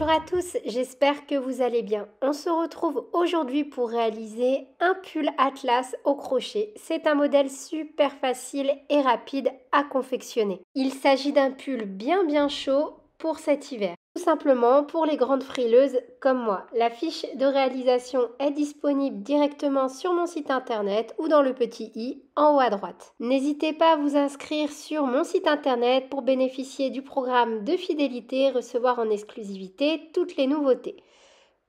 Bonjour à tous, j'espère que vous allez bien. On se retrouve aujourd'hui pour réaliser un pull atlas au crochet. C'est un modèle super facile et rapide à confectionner. Il s'agit d'un pull bien chaud pour cet hiver. Tout simplement pour les grandes frileuses comme moi. La fiche de réalisation est disponible directement sur mon site internet ou dans le petit i en haut à droite. N'hésitez pas à vous inscrire sur mon site internet pour bénéficier du programme de fidélité et recevoir en exclusivité toutes les nouveautés.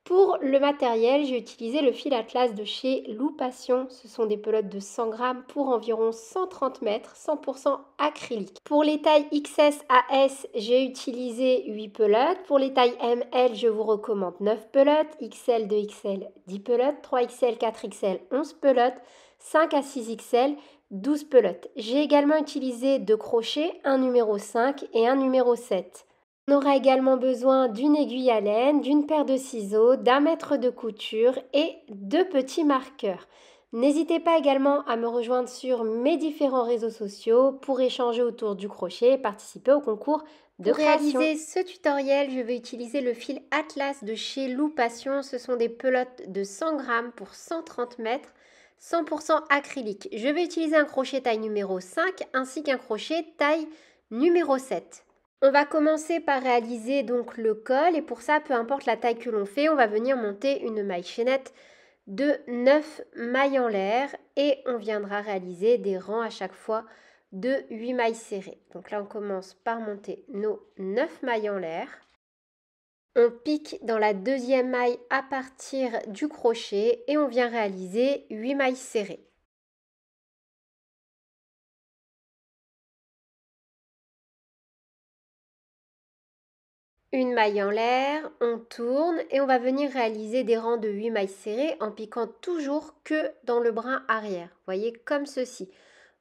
Pour le matériel, j'ai utilisé le fil atlas de chez Loupation. Ce sont des pelotes de 100 grammes pour environ 130 mètres, 100% acrylique. Pour les tailles XS à S, j'ai utilisé 8 pelotes. Pour les tailles ML, je vous recommande 9 pelotes. XL, 2XL, 10 pelotes. 3XL, 4XL, 11 pelotes. 5 à 6XL, 12 pelotes. J'ai également utilisé 2 crochets, un numéro 5 et un numéro 7. On aura également besoin d'une aiguille à laine, d'une paire de ciseaux, d'un mètre de couture et de petits marqueurs. N'hésitez pas également à me rejoindre sur mes différents réseaux sociaux pour échanger autour du crochet et participer au concours de création. Pour réaliser ce tutoriel, je vais utiliser le fil Atlas de chez Loupation. Ce sont des pelotes de 100 grammes pour 130 mètres, 100% acrylique. Je vais utiliser un crochet taille numéro 5 ainsi qu'un crochet taille numéro 7. On va commencer par réaliser donc le col et pour ça, peu importe la taille que l'on fait, on va venir monter une maille chaînette de 9 mailles en l'air et on viendra réaliser des rangs à chaque fois de 8 mailles serrées. Donc là, on commence par monter nos 9 mailles en l'air. On pique dans la deuxième maille à partir du crochet et on vient réaliser 8 mailles serrées. Une maille en l'air, on tourne et on va venir réaliser des rangs de 8 mailles serrées en piquant toujours que dans le brin arrière. Vous voyez, comme ceci.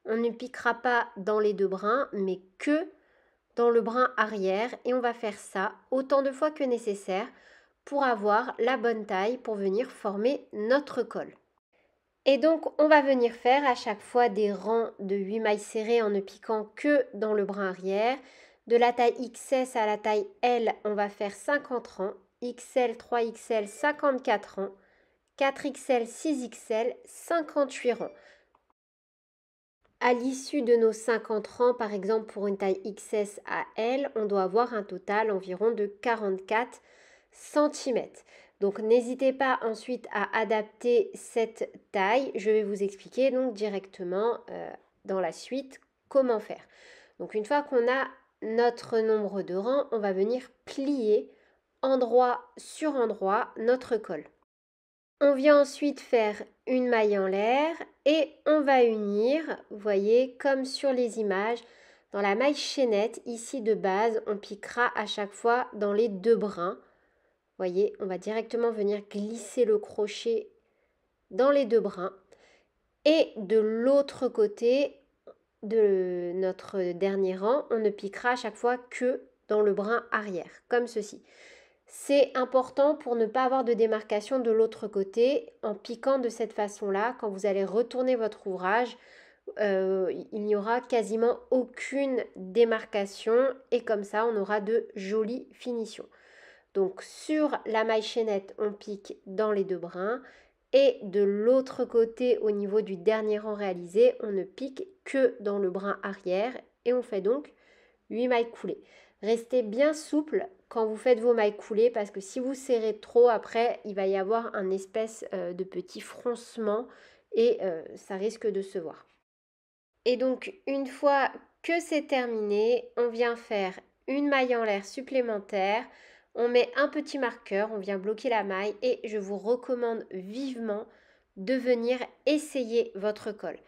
On ne piquera pas dans les deux brins, mais que dans le brin arrière. Et on va faire ça autant de fois que nécessaire pour avoir la bonne taille pour venir former notre col. Et donc, on va venir faire à chaque fois des rangs de 8 mailles serrées en ne piquant que dans le brin arrière. De la taille XS à la taille L, on va faire 50 rangs. XL, 3XL, 54 rangs. 4XL, 6XL, 58 rangs. À l'issue de nos 50 rangs, par exemple pour une taille XS à L, on doit avoir un total environ de 44 cm. Donc n'hésitez pas ensuite à adapter cette taille. Je vais vous expliquer donc directement dans la suite comment faire. Donc une fois qu'on a notre nombre de rangs, on va venir plier endroit sur endroit notre col. On vient ensuite faire une maille en l'air et on va unir, vous voyez, comme sur les images, dans la maille chaînette, ici de base, on piquera à chaque fois dans les deux brins. Vous voyez, on va directement venir glisser le crochet dans les deux brins. Et de l'autre côté de notre dernier rang, on ne piquera à chaque fois que dans le brin arrière, comme ceci. C'est important pour ne pas avoir de démarcation de l'autre côté. En piquant de cette façon-là, quand vous allez retourner votre ouvrage, il n'y aura quasiment aucune démarcation et comme ça, on aura de jolies finitions. Donc sur la maille chaînette, on pique dans les deux brins et de l'autre côté, au niveau du dernier rang réalisé, on ne pique que dans le brin arrière et on fait donc 8 mailles coulées. Restez bien souple quand vous faites vos mailles coulées parce que si vous serrez trop après, il va y avoir un espèce de petit froncement et ça risque de se voir. Et donc une fois que c'est terminé, on vient faire une maille en l'air supplémentaire. On met un petit marqueur, on vient bloquer la maille et je vous recommande vivement de venir essayer votre col.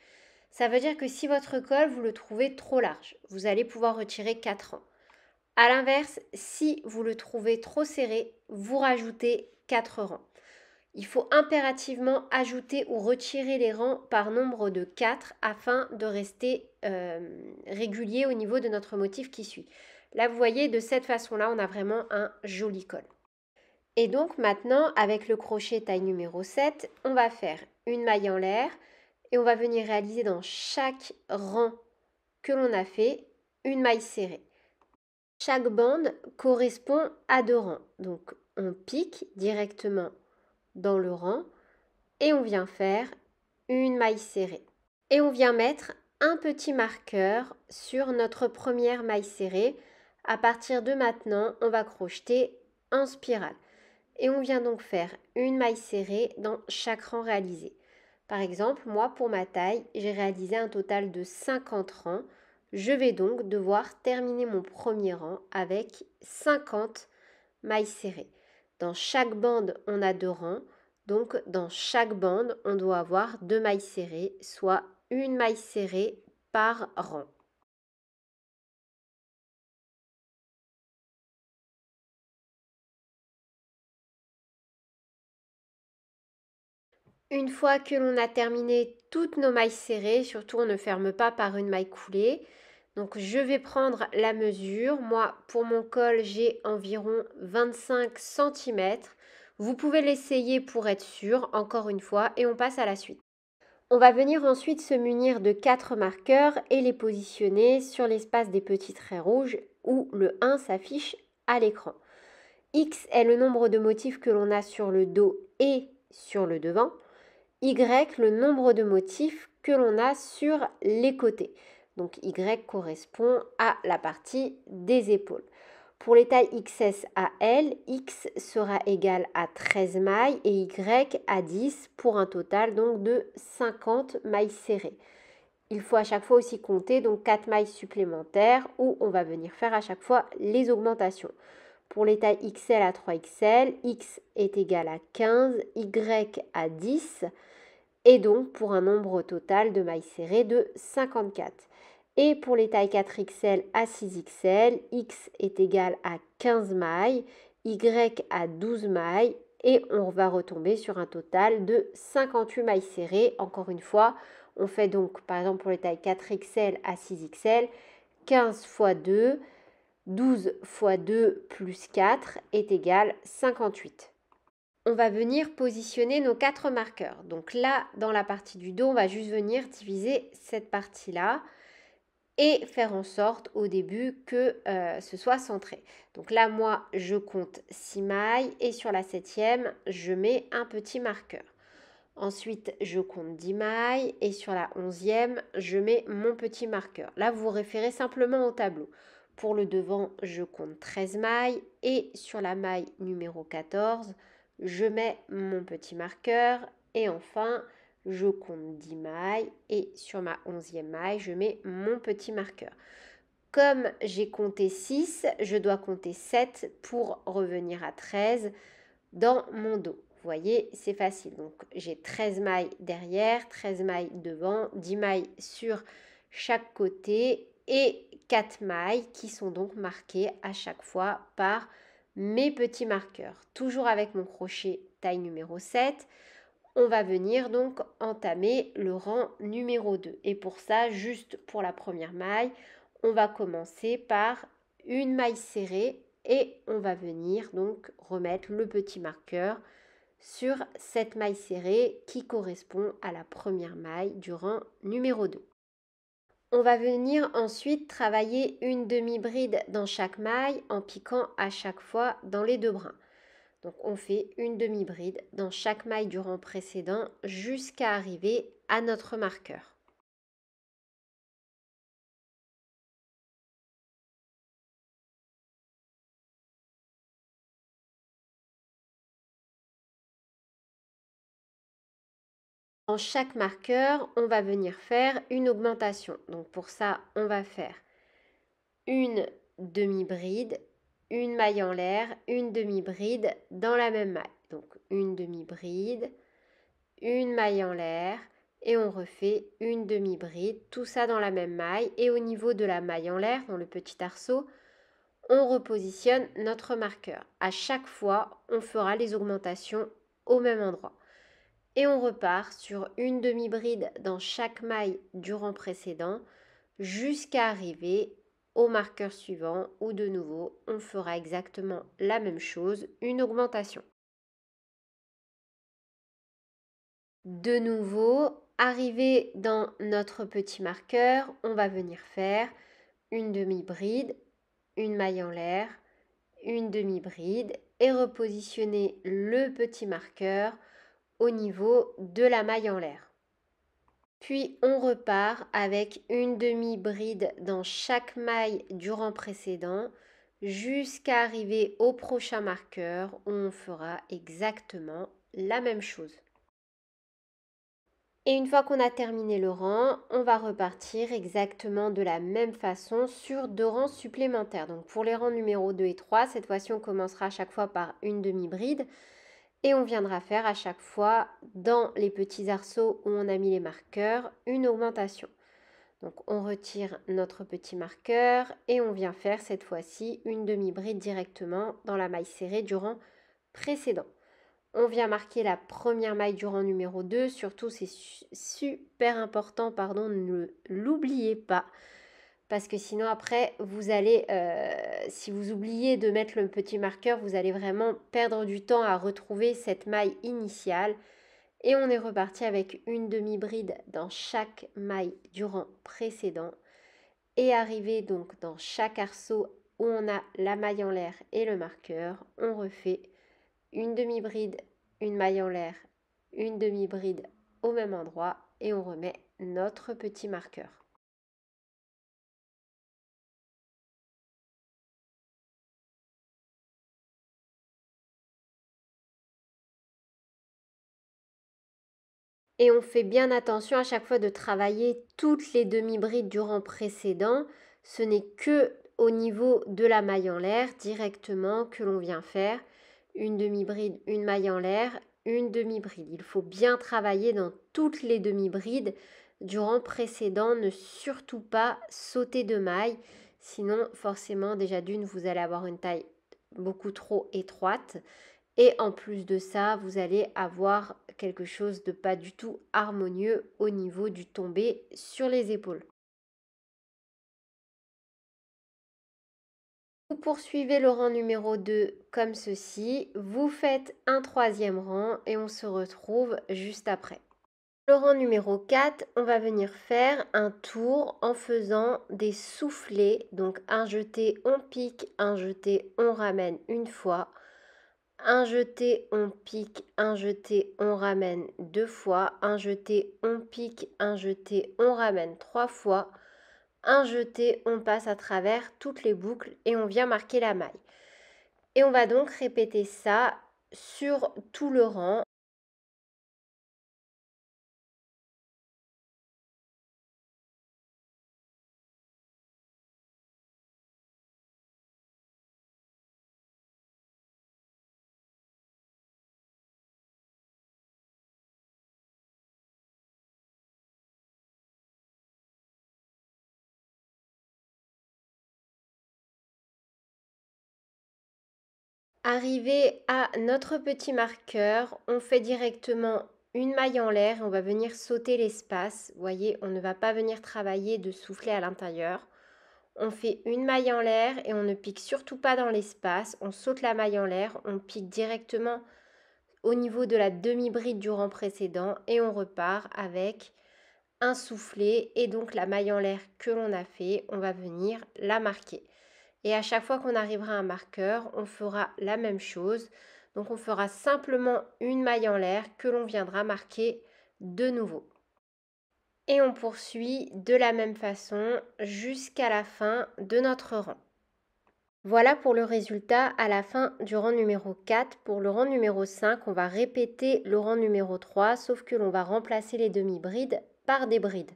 Ça veut dire que si votre col, vous le trouvez trop large, vous allez pouvoir retirer 4 rangs. A l'inverse, si vous le trouvez trop serré, vous rajoutez 4 rangs. Il faut impérativement ajouter ou retirer les rangs par nombre de 4 afin de rester régulier au niveau de notre motif qui suit. Là, vous voyez, de cette façon-là, on a vraiment un joli col. Et donc maintenant, avec le crochet taille numéro 7, on va faire une maille en l'air et on va venir réaliser dans chaque rang que l'on a fait une maille serrée. Chaque bande correspond à 2 rangs. Donc on pique directement dans le rang et on vient faire une maille serrée. Et on vient mettre un petit marqueur sur notre première maille serrée. À partir de maintenant, on va crocheter en spirale. Et on vient donc faire une maille serrée dans chaque rang réalisé. Par exemple, moi pour ma taille, j'ai réalisé un total de 50 rangs. Je vais donc devoir terminer mon premier rang avec 50 mailles serrées. Dans chaque bande, on a 2 rangs. Donc dans chaque bande, on doit avoir 2 mailles serrées, soit une maille serrée par rang. Une fois que l'on a terminé toutes nos mailles serrées, surtout on ne ferme pas par une maille coulée. Donc je vais prendre la mesure. Moi, pour mon col, j'ai environ 25 cm. Vous pouvez l'essayer pour être sûr, encore une fois, et on passe à la suite. On va venir ensuite se munir de 4 marqueurs et les positionner sur l'espace des petits traits rouges où le 1 s'affiche à l'écran. X est le nombre de motifs que l'on a sur le dos et sur le devant. Y, le nombre de motifs que l'on a sur les côtés. Donc Y correspond à la partie des épaules. Pour les tailles XS à L, X sera égal à 13 mailles et Y à 10 pour un total donc de 50 mailles serrées. Il faut à chaque fois aussi compter donc 4 mailles supplémentaires où on va venir faire à chaque fois les augmentations. Pour les tailles XL à 3XL, X est égal à 15, Y à 10 et donc pour un nombre total de mailles serrées de 54. Et pour les tailles 4XL à 6XL, X est égal à 15 mailles, Y à 12 mailles et on va retomber sur un total de 58 mailles serrées. Encore une fois, on fait donc par exemple pour les tailles 4XL à 6XL, 15 x 2, 12 x 2 plus 4 est égal 58. On va venir positionner nos 4 marqueurs. Donc là, dans la partie du dos, on va juste venir diviser cette partie-là et faire en sorte au début que ce soit centré. Donc là, moi, je compte 6 mailles et sur la 7e, je mets un petit marqueur. Ensuite, je compte 10 mailles et sur la 11e, je mets mon petit marqueur. Là, vous vous référez simplement au tableau. Pour le devant, je compte 13 mailles et sur la maille numéro 14, je mets mon petit marqueur et enfin, je compte 10 mailles et sur ma 11e maille, je mets mon petit marqueur. Comme j'ai compté 6, je dois compter 7 pour revenir à 13 dans mon dos. Vous voyez, c'est facile. Donc, j'ai 13 mailles derrière, 13 mailles devant, 10 mailles sur chaque côté et 4 mailles qui sont donc marquées à chaque fois par mes petits marqueurs. Toujours avec mon crochet taille numéro 7, on va venir donc entamer le rang numéro 2. Et pour ça, juste pour la première maille, on va commencer par une maille serrée et on va venir donc remettre le petit marqueur sur cette maille serrée qui correspond à la première maille du rang numéro 2. On va venir ensuite travailler une demi-bride dans chaque maille en piquant à chaque fois dans les 2 brins. Donc on fait une demi-bride dans chaque maille du rang précédent jusqu'à arriver à notre marqueur. Dans chaque marqueur, on va venir faire une augmentation. Donc pour ça, on va faire une demi-bride, une maille en l'air, une demi-bride dans la même maille. Donc une demi-bride, une maille en l'air et on refait une demi-bride, tout ça dans la même maille. Et au niveau de la maille en l'air, dans le petit arceau, on repositionne notre marqueur. À chaque fois, on fera les augmentations au même endroit. Et on repart sur une demi-bride dans chaque maille du rang précédent jusqu'à arriver au marqueur suivant où de nouveau on fera exactement la même chose, une augmentation. De nouveau, arrivé dans notre petit marqueur, on va venir faire une demi-bride, une maille en l'air, une demi-bride et repositionner le petit marqueur au niveau de la maille en l'air. Puis on repart avec une demi-bride dans chaque maille du rang précédent jusqu'à arriver au prochain marqueur où on fera exactement la même chose. Et une fois qu'on a terminé le rang, on va repartir exactement de la même façon sur 2 rangs supplémentaires. Donc pour les rangs numéro 2 et 3, cette fois-ci on commencera à chaque fois par une demi-bride et on viendra faire à chaque fois dans les petits arceaux où on a mis les marqueurs une augmentation. Donc on retire notre petit marqueur et on vient faire cette fois-ci une demi-bride directement dans la maille serrée du rang précédent. On vient marquer la première maille du rang numéro 2, surtout c'est super important, ne l'oubliez pas, parce que sinon après vous allez, si vous oubliez de mettre le petit marqueur, vous allez vraiment perdre du temps à retrouver cette maille initiale. Et on est reparti avec une demi-bride dans chaque maille du rang précédent et arrivé donc dans chaque arceau où on a la maille en l'air et le marqueur, on refait une demi-bride, une maille en l'air, une demi-bride au même endroit et on remet notre petit marqueur. Et on fait bien attention à chaque fois de travailler toutes les demi-brides du rang précédent. Ce n'est que au niveau de la maille en l'air directement que l'on vient faire une demi-bride, une maille en l'air, une demi-bride. Il faut bien travailler dans toutes les demi-brides du rang précédent. Ne surtout pas sauter de maille. Sinon, forcément, déjà d'une, vous allez avoir une taille beaucoup trop étroite. Et en plus de ça, vous allez avoir quelque chose de pas du tout harmonieux au niveau du tombé sur les épaules. Vous poursuivez le rang numéro 2 comme ceci. Vous faites un troisième rang et on se retrouve juste après. Le rang numéro 4, on va venir faire un tour en faisant des soufflets. Donc un jeté, on pique, un jeté, on ramène une fois. Un jeté, on pique, un jeté, on ramène 2 fois. Un jeté, on pique, un jeté, on ramène 3 fois. Un jeté, on passe à travers toutes les boucles et on vient marquer la maille. Et on va donc répéter ça sur tout le rang. Arrivé à notre petit marqueur, on fait directement une maille en l'air et on va venir sauter l'espace. Vous voyez, on ne va pas venir travailler de souffler à l'intérieur. On fait une maille en l'air et on ne pique surtout pas dans l'espace. On saute la maille en l'air, on pique directement au niveau de la demi-bride du rang précédent et on repart avec un soufflet et donc la maille en l'air que l'on a fait, on va venir la marquer. Et à chaque fois qu'on arrivera à un marqueur, on fera la même chose. Donc on fera simplement une maille en l'air que l'on viendra marquer de nouveau. Et on poursuit de la même façon jusqu'à la fin de notre rang. Voilà pour le résultat à la fin du rang numéro 4. Pour le rang numéro 5, on va répéter le rang numéro 3, sauf que l'on va remplacer les demi-brides par des brides.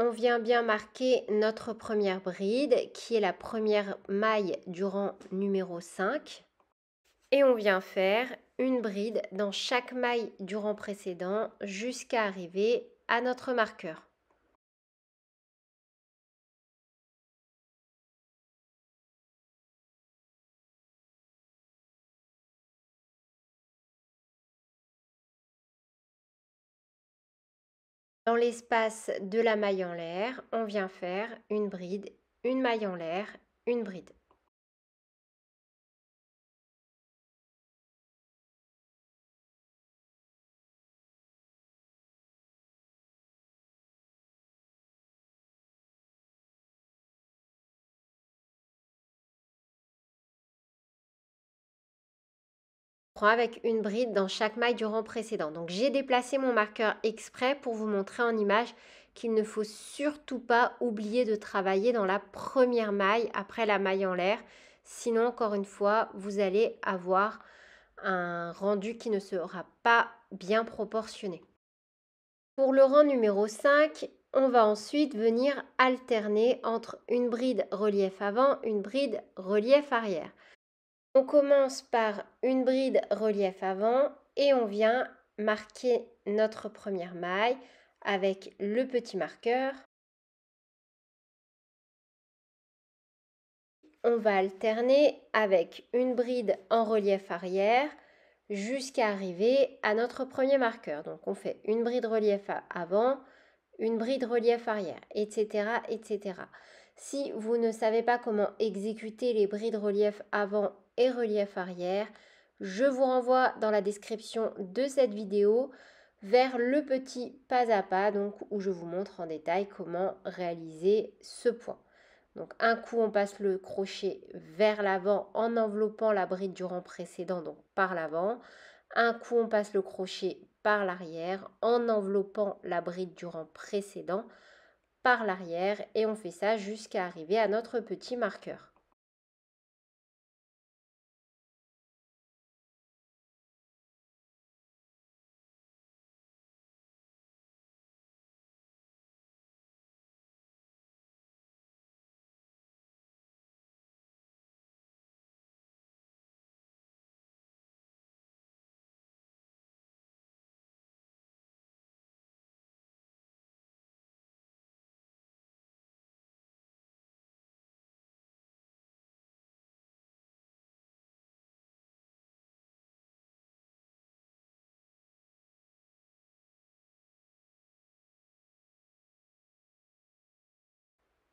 On vient bien marquer notre première bride, qui est la première maille du rang numéro 5. Et on vient faire une bride dans chaque maille du rang précédent jusqu'à arriver à notre marqueur. Dans l'espace de la maille en l'air, on vient faire une bride, une maille en l'air, une bride. prends avec une bride dans chaque maille du rang précédent. Donc j'ai déplacé mon marqueur exprès pour vous montrer en image qu'il ne faut surtout pas oublier de travailler dans la première maille après la maille en l'air. Sinon, encore une fois, vous allez avoir un rendu qui ne sera pas bien proportionné. Pour le rang numéro 5, on va ensuite venir alterner entre une bride relief avant, une bride relief arrière. On commence par une bride relief avant et on vient marquer notre première maille avec le petit marqueur. On va alterner avec une bride en relief arrière jusqu'à arriver à notre premier marqueur. Donc on fait une bride relief avant, une bride relief arrière, etc., etc. Si vous ne savez pas comment exécuter les brides relief avant et relief arrière, je vous renvoie dans la description de cette vidéo vers le petit pas à pas donc, où je vous montre en détail comment réaliser ce point. Donc un coup on passe le crochet vers l'avant en enveloppant la bride du rang précédent, donc par l'avant. Un coup on passe le crochet par l'arrière en enveloppant la bride du rang précédent par l'arrière et on fait ça jusqu'à arriver à notre petit marqueur.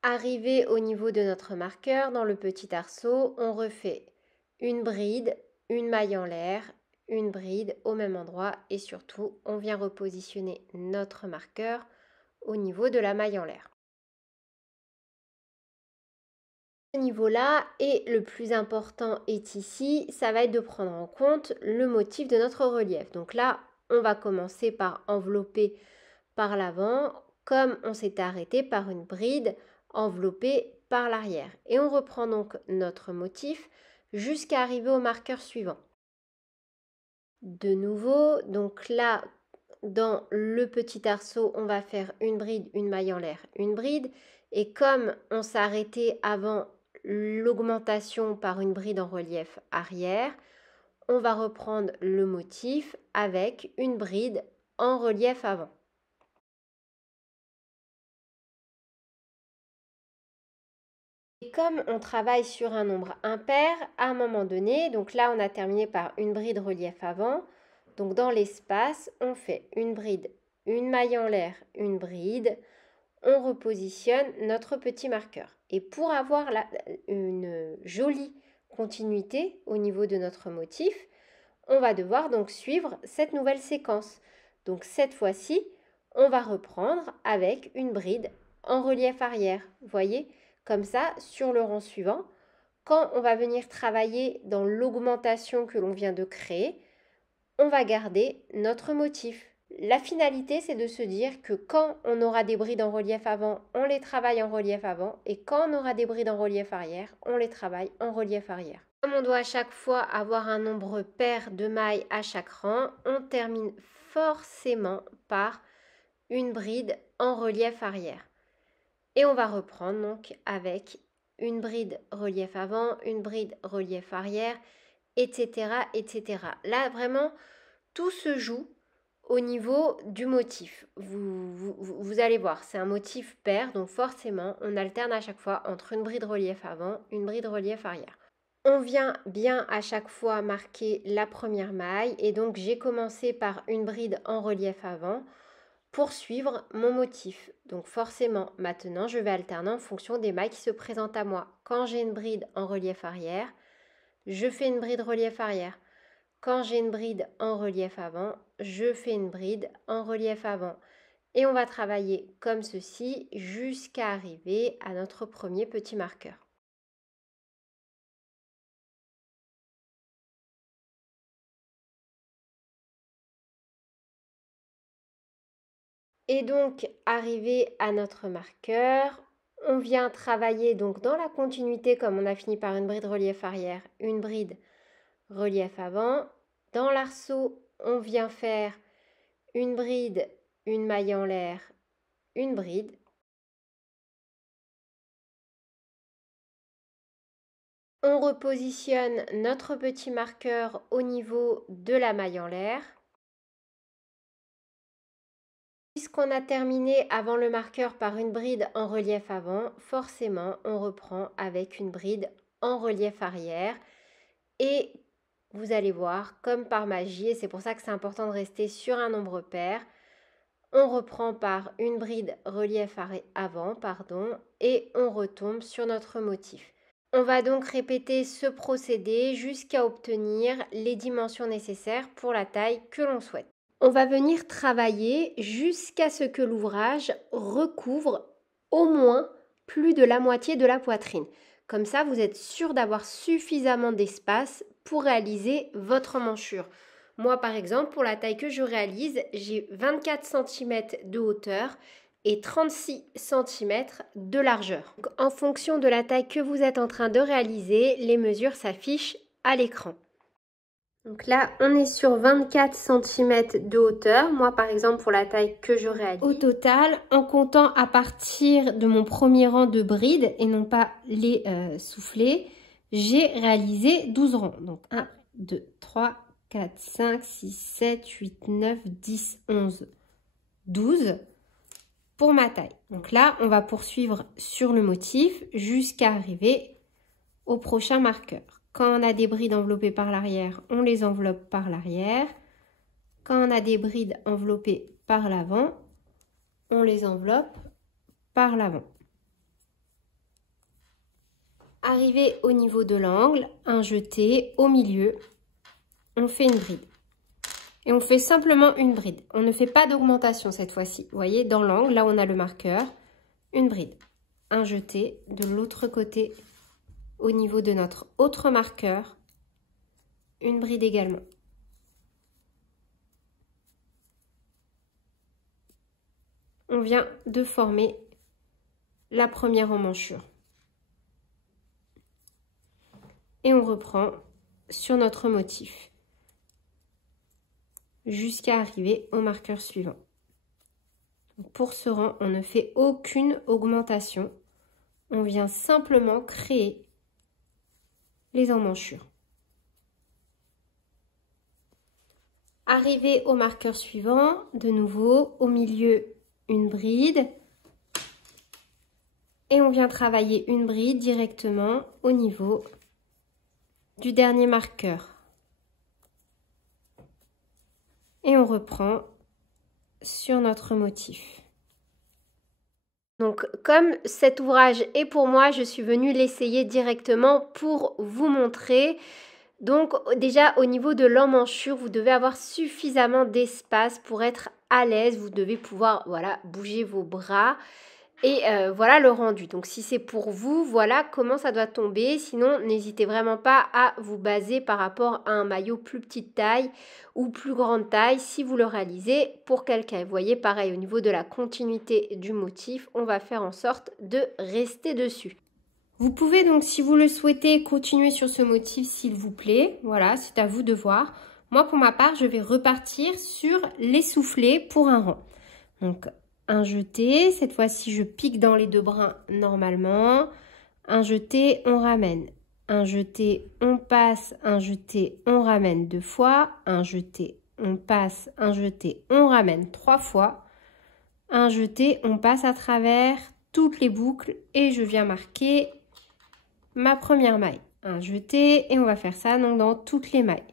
Arrivé au niveau de notre marqueur, dans le petit arceau, on refait une bride, une maille en l'air, une bride au même endroit et surtout, on vient repositionner notre marqueur au niveau de la maille en l'air. Ce niveau-là, et le plus important est ici, ça va être de prendre en compte le motif de notre relief. Donc là, on va commencer par envelopper par l'avant, comme on s'est arrêté par une bride enveloppée par l'arrière. Et on reprend donc notre motif jusqu'à arriver au marqueur suivant. De nouveau, donc là, dans le petit arceau, on va faire une bride, une maille en l'air, une bride. Et comme on s'est arrêté avant l'augmentation par une bride en relief arrière, on va reprendre le motif avec une bride en relief avant. Et comme on travaille sur un nombre impair, à un moment donné, donc là on a terminé par une bride relief avant, donc dans l'espace, on fait une bride, une maille en l'air, une bride, on repositionne notre petit marqueur. Et pour avoir une jolie continuité au niveau de notre motif, on va devoir donc suivre cette nouvelle séquence. Donc cette fois-ci, on va reprendre avec une bride en relief arrière. Vous voyez, comme ça, sur le rang suivant, quand on va venir travailler dans l'augmentation que l'on vient de créer, on va garder notre motif. La finalité, c'est de se dire que quand on aura des brides en relief avant, on les travaille en relief avant, et quand on aura des brides en relief arrière, on les travaille en relief arrière. Comme on doit à chaque fois avoir un nombre pair de mailles à chaque rang, on termine forcément par une bride en relief arrière. Et on va reprendre donc avec une bride relief avant, une bride relief arrière, etc., etc. Là, vraiment, tout se joue au niveau du motif. Vous allez voir, c'est un motif pair, donc forcément, on alterne à chaque fois entre une bride relief avant, une bride relief arrière. On vient bien à chaque fois marquer la première maille et donc j'ai commencé par une bride en relief avant pour suivre mon motif. Donc forcément, maintenant, je vais alterner en fonction des mailles qui se présentent à moi. Quand j'ai une bride en relief arrière, je fais une bride relief arrière. Quand j'ai une bride en relief avant, je fais une bride en relief avant. Et on va travailler comme ceci jusqu'à arriver à notre premier petit marqueur. Et donc, arrivé à notre marqueur, on vient travailler donc dans la continuité comme on a fini par une bride relief arrière, une bride relief avant. Dans l'arceau, on vient faire une bride, une maille en l'air, une bride. On repositionne notre petit marqueur au niveau de la maille en l'air. Puisqu'on a terminé avant le marqueur par une bride en relief avant, forcément on reprend avec une bride en relief arrière. Et vous allez voir, comme par magie, et c'est pour ça que c'est important de rester sur un nombre pair, on reprend par une bride relief avant, et on retombe sur notre motif. On va donc répéter ce procédé jusqu'à obtenir les dimensions nécessaires pour la taille que l'on souhaite. On va venir travailler jusqu'à ce que l'ouvrage recouvre au moins plus de la moitié de la poitrine. Comme ça, vous êtes sûr d'avoir suffisamment d'espace pour réaliser votre manchure. Moi, par exemple, pour la taille que je réalise, j'ai 24 cm de hauteur et 36 cm de largeur. Donc, en fonction de la taille que vous êtes en train de réaliser, les mesures s'affichent à l'écran. Donc là, on est sur 24 cm de hauteur. Moi, par exemple, pour la taille que je réalise. Au total, en comptant à partir de mon premier rang de brides et non pas les soufflets, j'ai réalisé 12 rangs. Donc 1, 2, 3, 4, 5, 6, 7, 8, 9, 10, 11, 12 pour ma taille. Donc là, on va poursuivre sur le motif jusqu'à arriver au prochain marqueur. Quand on a des brides enveloppées par l'arrière, on les enveloppe par l'arrière. Quand on a des brides enveloppées par l'avant, on les enveloppe par l'avant. Arrivé au niveau de l'angle, un jeté au milieu, on fait une bride. Et on fait simplement une bride. On ne fait pas d'augmentation cette fois-ci. Vous voyez, dans l'angle, là où on a le marqueur, une bride. Un jeté de l'autre côté au niveau de notre autre marqueur, une bride également. On vient de former la première emmanchure. Et on reprend sur notre motif jusqu'à arriver au marqueur suivant. Pour ce rang, on ne fait aucune augmentation. On vient simplement créer les emmanchures. Arrivé au marqueur suivant, de nouveau au milieu une bride et on vient travailler une bride directement au niveau du dernier marqueur et on reprend sur notre motif. Donc comme cet ouvrage est pour moi, je suis venue l'essayer directement pour vous montrer. Donc déjà au niveau de l'emmanchure, vous devez avoir suffisamment d'espace pour être à l'aise. Vous devez pouvoir bouger vos bras et voilà le rendu. Donc si c'est pour vous, voilà comment ça doit tomber. Sinon n'hésitez vraiment pas à vous baser par rapport à un maillot plus petite taille ou plus grande taille si vous le réalisez pour quelqu'un. Vous voyez pareil au niveau de la continuité du motif, on va faire en sorte de rester dessus. Vous pouvez donc, si vous le souhaitez, continuer sur ce motif, s'il vous plaît. Voilà, c'est à vous de voir. Moi, pour ma part, je vais repartir sur les soufflets pour un rang. Donc, un jeté. Cette fois-ci, je pique dans les deux brins normalement. Un jeté, on ramène. Un jeté, on passe. Un jeté, on ramène 2 fois. Un jeté, on passe. Un jeté, on ramène 3 fois. Un jeté, on passe à travers toutes les boucles et je viens marquer ma première maille. Un jeté et on va faire ça donc dans toutes les mailles.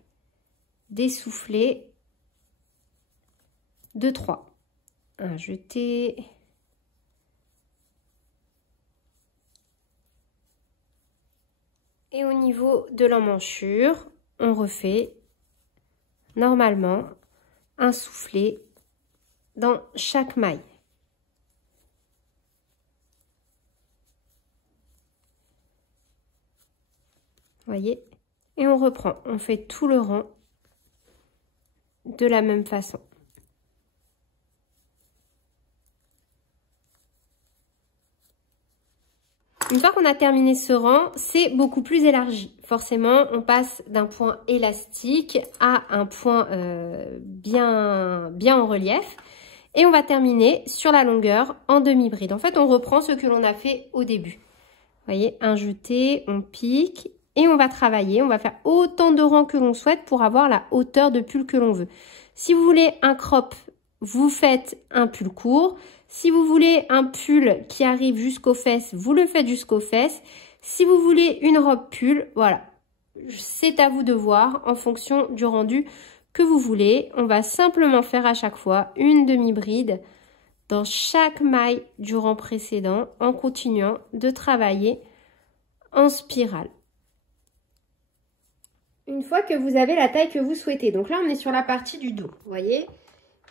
Des soufflets de 3. Un jeté. Et au niveau de l'emmanchure, on refait normalement un soufflet dans chaque maille. Voyez, et on reprend, on fait tout le rang de la même façon. Une fois qu'on a terminé ce rang, c'est beaucoup plus élargi. Forcément, on passe d'un point élastique à un point bien en relief. Et on va terminer sur la longueur en demi-bride. En fait, on reprend ce que l'on a fait au début. Vous voyez, un jeté, on pique et on va travailler. On va faire autant de rangs que l'on souhaite pour avoir la hauteur de pull que l'on veut. Si vous voulez un crop, vous faites un pull court. Si vous voulez un pull qui arrive jusqu'aux fesses, vous le faites jusqu'aux fesses. Si vous voulez une robe pull, voilà, c'est à vous de voir en fonction du rendu que vous voulez. On va simplement faire à chaque fois une demi-bride dans chaque maille du rang précédent en continuant de travailler en spirale. Une fois que vous avez la taille que vous souhaitez, donc là on est sur la partie du dos, vous voyez,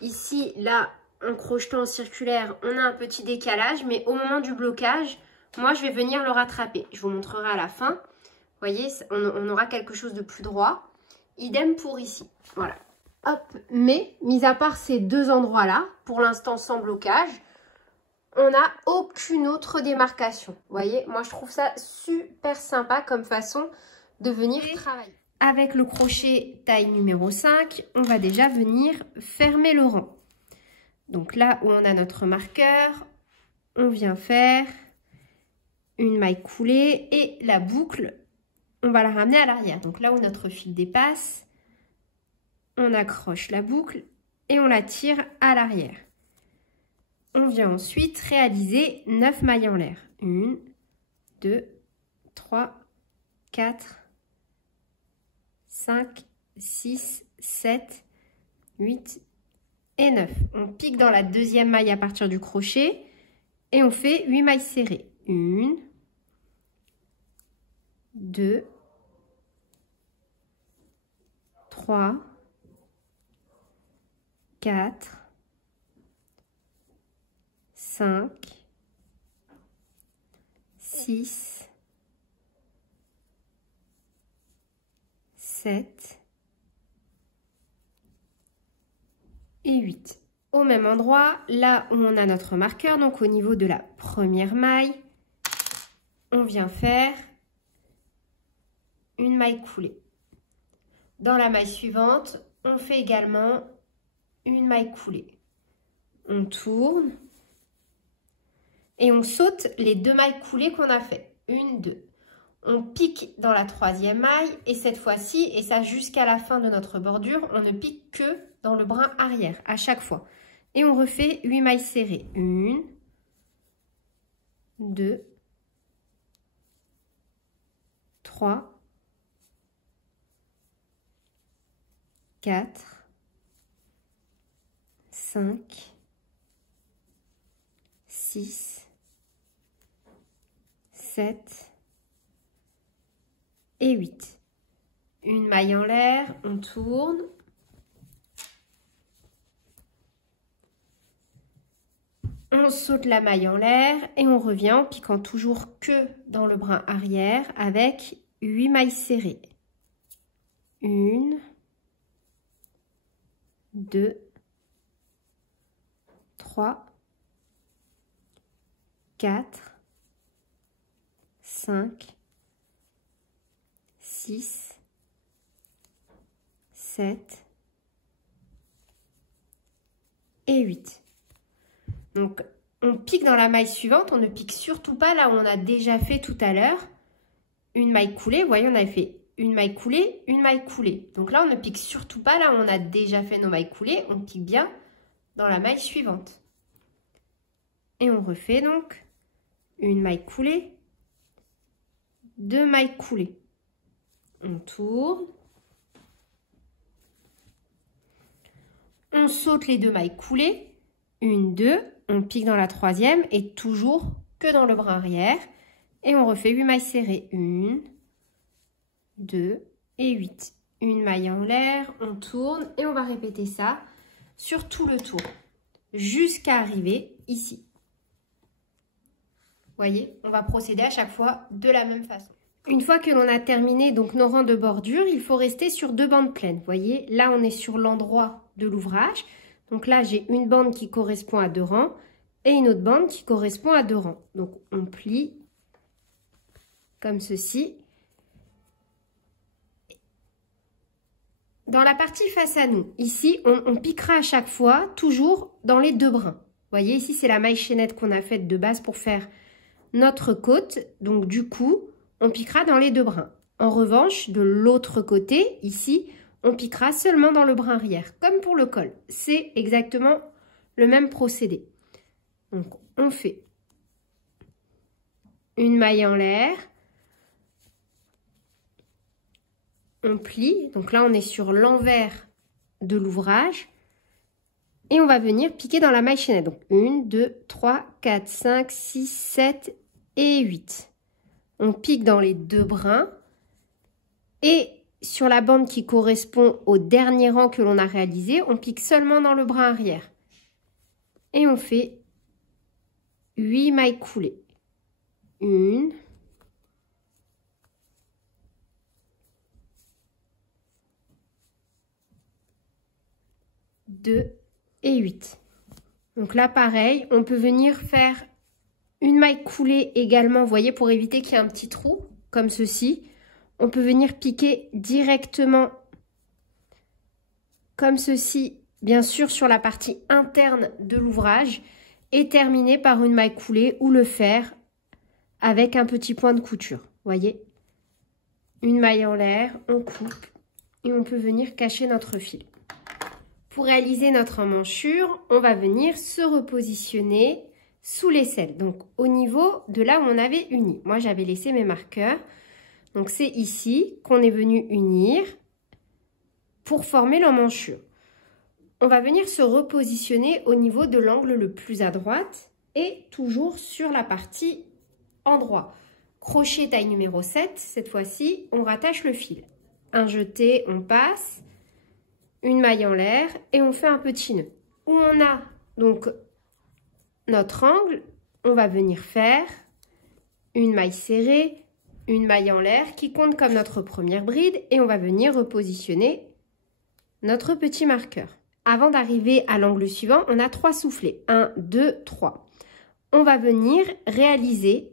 ici là en crochetant en circulaire on a un petit décalage, mais au moment du blocage, moi je vais venir le rattraper. Je vous montrerai à la fin, vous voyez, on aura quelque chose de plus droit. Idem pour ici, voilà. Hop, mais, mis à part ces deux endroits-là, pour l'instant sans blocage, on n'a aucune autre démarcation. Vous voyez, moi je trouve ça super sympa comme façon de venir travailler. Avec le crochet taille numéro 5, on va déjà venir fermer le rang. Donc là où on a notre marqueur, on vient faire une maille coulée et la boucle, on va la ramener à l'arrière. Donc là où notre fil dépasse, on accroche la boucle et on la tire à l'arrière. On vient ensuite réaliser 9 mailles en l'air. 1, 2, 3, 4, 5, 6, 7, 8 et 9. On pique dans la deuxième maille à partir du crochet et on fait 8 mailles serrées. 1, 2, 3, 4, 5, 6, 7 et 8. Au même endroit, là où on a notre marqueur, donc au niveau de la première maille, on vient faire une maille coulée. Dans la maille suivante, on fait également une maille coulée. On tourne et on saute les 2 mailles coulées qu'on a fait. 1, 2. On pique dans la troisième maille et cette fois-ci, et ça jusqu'à la fin de notre bordure, on ne pique que dans le brin arrière à chaque fois. Et on refait 8 mailles serrées. 1, 2, 3, 4, 5, 6, 7 et 8. Une maille en l'air, on tourne. On saute la maille en l'air et on revient en piquant toujours que dans le brin arrière avec 8 mailles serrées. 1, 2, 3, 4, 5, 6, 7 et 8. Donc, on pique dans la maille suivante, on ne pique surtout pas là où on a déjà fait tout à l'heure une maille coulée. Vous voyez, on avait fait une maille coulée, une maille coulée. Donc là, on ne pique surtout pas là où on a déjà fait nos mailles coulées, on pique bien dans la maille suivante. Et on refait donc une maille coulée, 2 mailles coulées. On tourne. On saute les 2 mailles coulées, 1, 2, on pique dans la troisième et toujours que dans le brin arrière. Et on refait 8 mailles serrées, 1, 2 et 8. Une maille en l'air, on tourne et on va répéter ça sur tout le tour jusqu'à arriver ici. Vous voyez, on va procéder à chaque fois de la même façon. Une fois que l'on a terminé donc nos rangs de bordure, il faut rester sur 2 bandes pleines. Vous voyez, là on est sur l'endroit de l'ouvrage. Donc là j'ai une bande qui correspond à 2 rangs et une autre bande qui correspond à 2 rangs. Donc on plie comme ceci. Dans la partie face à nous, ici, on piquera à chaque fois, toujours dans les deux brins. Vous voyez, ici, c'est la maille chaînette qu'on a faite de base pour faire notre côte. Donc, du coup, on piquera dans les deux brins. En revanche, de l'autre côté, ici, on piquera seulement dans le brin arrière, comme pour le col. C'est exactement le même procédé. Donc, on fait une maille en l'air. On plie, donc là on est sur l'envers de l'ouvrage et on va venir piquer dans la maille chaînette. Donc 1, 2, 3, 4, 5, 6, 7 et 8. On pique dans les deux brins et sur la bande qui correspond au dernier rang que l'on a réalisé, on pique seulement dans le brin arrière. Et on fait 8 mailles coulées. 1, 2 et 8. Donc là, pareil, on peut venir faire une maille coulée également, vous voyez, pour éviter qu'il y ait un petit trou, comme ceci. On peut venir piquer directement, comme ceci, bien sûr, sur la partie interne de l'ouvrage, et terminer par une maille coulée ou le faire avec un petit point de couture. Vous voyez, une maille en l'air, on coupe et on peut venir cacher notre fil. Pour réaliser notre emmanchure, on va venir se repositionner sous l'aisselle, donc au niveau de là où on avait uni. Moi, j'avais laissé mes marqueurs. Donc, c'est ici qu'on est venu unir pour former l'emmanchure. On va venir se repositionner au niveau de l'angle le plus à droite et toujours sur la partie endroit. Crochet taille numéro 7, cette fois-ci, on rattache le fil. Un jeté, on passe. Une maille en l'air et on fait un petit nœud. Où on a donc notre angle, on va venir faire une maille serrée, une maille en l'air qui compte comme notre première bride et on va venir repositionner notre petit marqueur. Avant d'arriver à l'angle suivant, on a 3 soufflets. 1, 2, 3. On va venir réaliser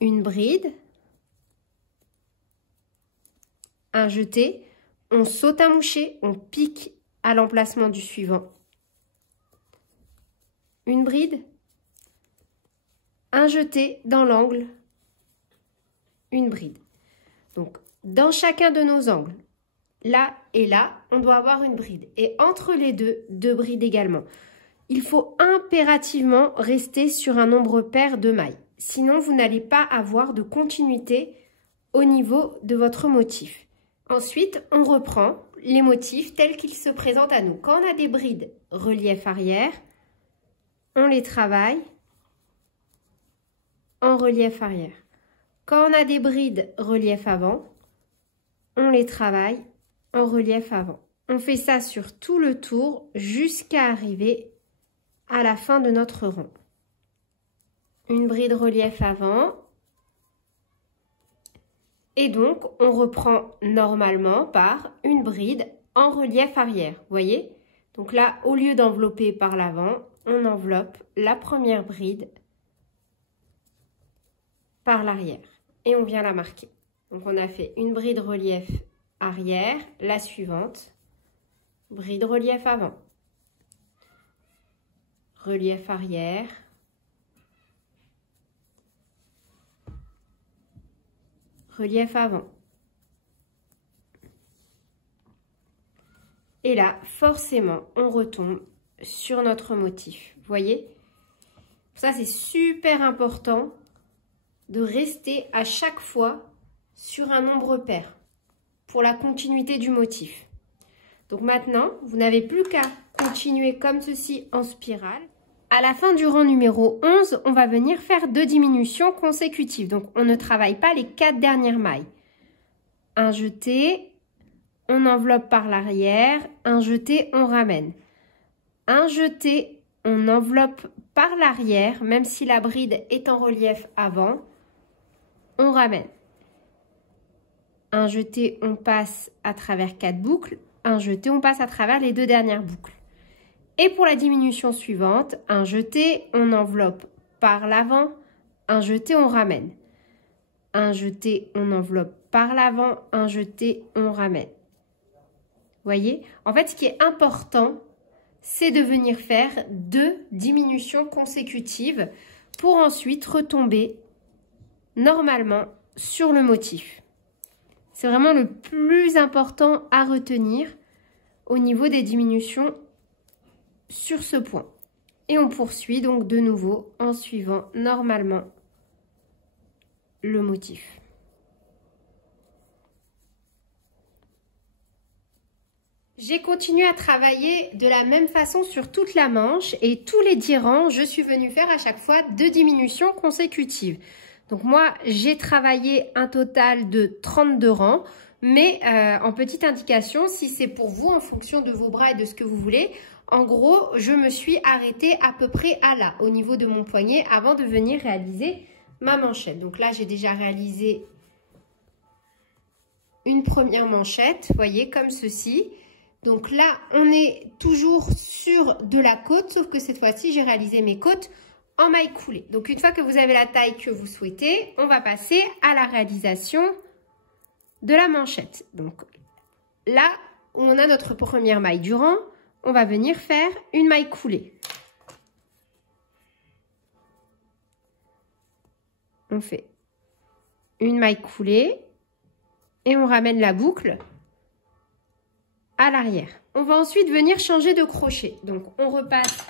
une bride, un jeté. On saute un moucher, on pique à l'emplacement du suivant. Une bride, un jeté dans l'angle, une bride. Donc, dans chacun de nos angles, là et là, on doit avoir une bride. Et entre les deux brides également. Il faut impérativement rester sur un nombre pair de mailles. Sinon, vous n'allez pas avoir de continuité au niveau de votre motif. Ensuite, on reprend les motifs tels qu'ils se présentent à nous. Quand on a des brides relief arrière, on les travaille en relief arrière. Quand on a des brides relief avant, on les travaille en relief avant. On fait ça sur tout le tour jusqu'à arriver à la fin de notre rang. Une bride relief avant. Et donc, on reprend normalement par une bride en relief arrière. Vous voyez? Donc là, au lieu d'envelopper par l'avant, on enveloppe la première bride par l'arrière. Et on vient la marquer. Donc, on a fait une bride relief arrière, la suivante, bride relief avant, relief arrière, relief avant. Et là, forcément, on retombe sur notre motif. Vous voyez? Ça, c'est super important de rester à chaque fois sur un nombre pair pour la continuité du motif. Donc maintenant, vous n'avez plus qu'à continuer comme ceci en spirale. À la fin du rang numéro 11, on va venir faire 2 diminutions consécutives. Donc, on ne travaille pas les 4 dernières mailles. Un jeté, on enveloppe par l'arrière. Un jeté, on ramène. Un jeté, on enveloppe par l'arrière, même si la bride est en relief avant. On ramène. Un jeté, on passe à travers 4 boucles. Un jeté, on passe à travers les 2 dernières boucles. Et pour la diminution suivante, un jeté, on enveloppe par l'avant, un jeté, on ramène. Un jeté, on enveloppe par l'avant, un jeté, on ramène. Voyez? En fait, ce qui est important, c'est de venir faire 2 diminutions consécutives pour ensuite retomber normalement sur le motif. C'est vraiment le plus important à retenir au niveau des diminutions sur ce point. Et on poursuit donc de nouveau en suivant normalement le motif. J'ai continué à travailler de la même façon sur toute la manche et tous les 10 rangs, je suis venue faire à chaque fois 2 diminutions consécutives. Donc moi, j'ai travaillé un total de 32 rangs, mais en petite indication, si c'est pour vous, en fonction de vos bras et de ce que vous voulez, en gros, je me suis arrêtée à peu près à là, au niveau de mon poignet, avant de venir réaliser ma manchette. Donc là, j'ai déjà réalisé une première manchette, vous voyez, comme ceci. Donc là, on est toujours sur de la côte, sauf que cette fois-ci, j'ai réalisé mes côtes en maille coulée. Donc une fois que vous avez la taille que vous souhaitez, on va passer à la réalisation de la manchette. Donc là, où on a notre première maille du rang, on va venir faire une maille coulée. On fait une maille coulée et on ramène la boucle à l'arrière. On va ensuite venir changer de crochet. Donc on repasse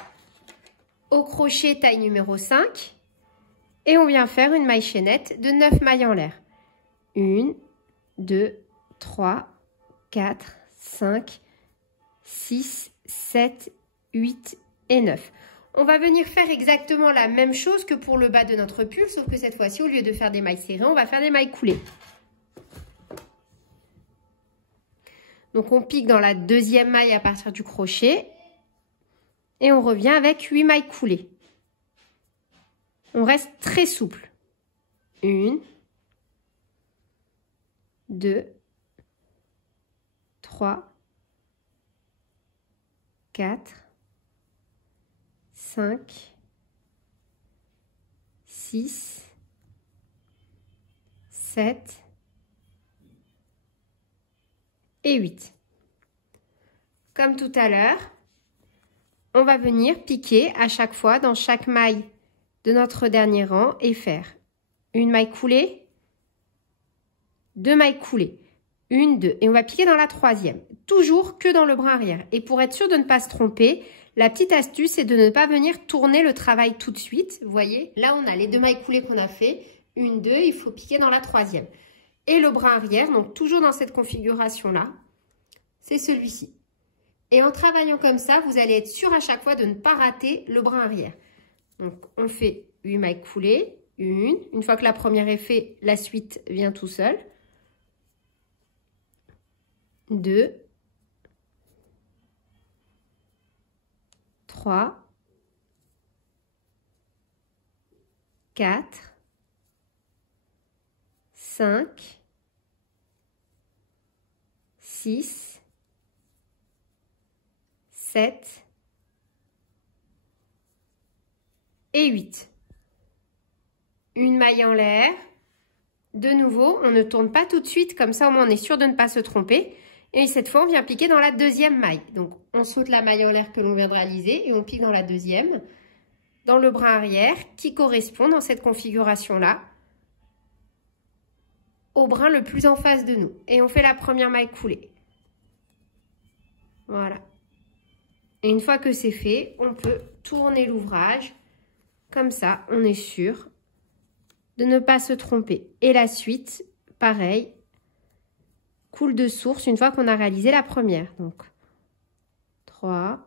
au crochet taille numéro 5 et on vient faire une maille chaînette de 9 mailles en l'air. 1, 2, 3, 4, 5, 6, 7, 8 et 9. On va venir faire exactement la même chose que pour le bas de notre pull, sauf que cette fois-ci, au lieu de faire des mailles serrées, on va faire des mailles coulées. Donc on pique dans la deuxième maille à partir du crochet et on revient avec 8 mailles coulées. On reste très souple. 1, 2, 3, 4, 5, 6, 7 et 8. Comme tout à l'heure, on va venir piquer à chaque fois dans chaque maille de notre dernier rang et faire une maille coulée, 2 mailles coulées, 1, 2 et on va piquer dans la troisième, toujours que dans le bras arrière. Et pour être sûr de ne pas se tromper, la petite astuce c'est de ne pas venir tourner le travail tout de suite. Vous voyez, là on a les 2 mailles coulées qu'on a fait, 1, 2, il faut piquer dans la troisième. Et le bras arrière, donc toujours dans cette configuration-là, c'est celui-ci. Et en travaillant comme ça, vous allez être sûr à chaque fois de ne pas rater le bras arrière. Donc, on fait 8 mailles coulées, une fois que la première est faite, la suite vient tout seul. 2, 3, 4, 5, 6, 7 et 8. Une maille en l'air. De nouveau, on ne tourne pas tout de suite, comme ça au moins on est sûr de ne pas se tromper. Et cette fois, on vient piquer dans la deuxième maille. Donc, on saute la maille en l'air que l'on vient de réaliser et on pique dans la deuxième, dans le bras arrière qui correspond dans cette configuration-là au brin le plus en face de nous. Et on fait la première maille coulée. Voilà. Et une fois que c'est fait, on peut tourner l'ouvrage. Comme ça, on est sûr de ne pas se tromper. Et la suite, pareil, coule de source une fois qu'on a réalisé la première. Donc, 3,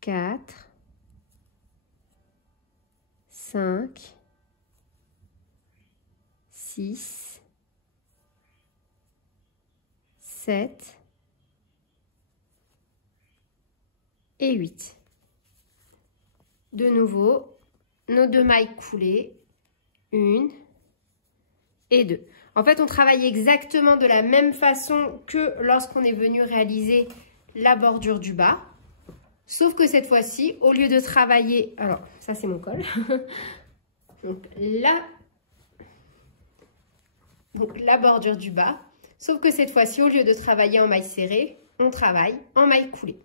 4, 5, 6, 7 et 8. De nouveau, nos 2 mailles coulées, 1 et 2. En fait, on travaille exactement de la même façon que lorsqu'on est venu réaliser la bordure du bas. Sauf que cette fois-ci, au lieu de travailler... Alors, ça c'est mon col. Donc la bordure du bas. Sauf que cette fois-ci, au lieu de travailler en maille serrée, on travaille en maille coulée.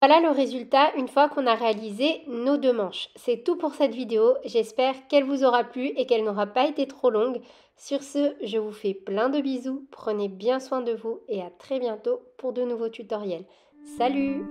Voilà le résultat une fois qu'on a réalisé nos 2 manches. C'est tout pour cette vidéo. J'espère qu'elle vous aura plu et qu'elle n'aura pas été trop longue. Sur ce, je vous fais plein de bisous. Prenez bien soin de vous et à très bientôt pour de nouveaux tutoriels. Salut!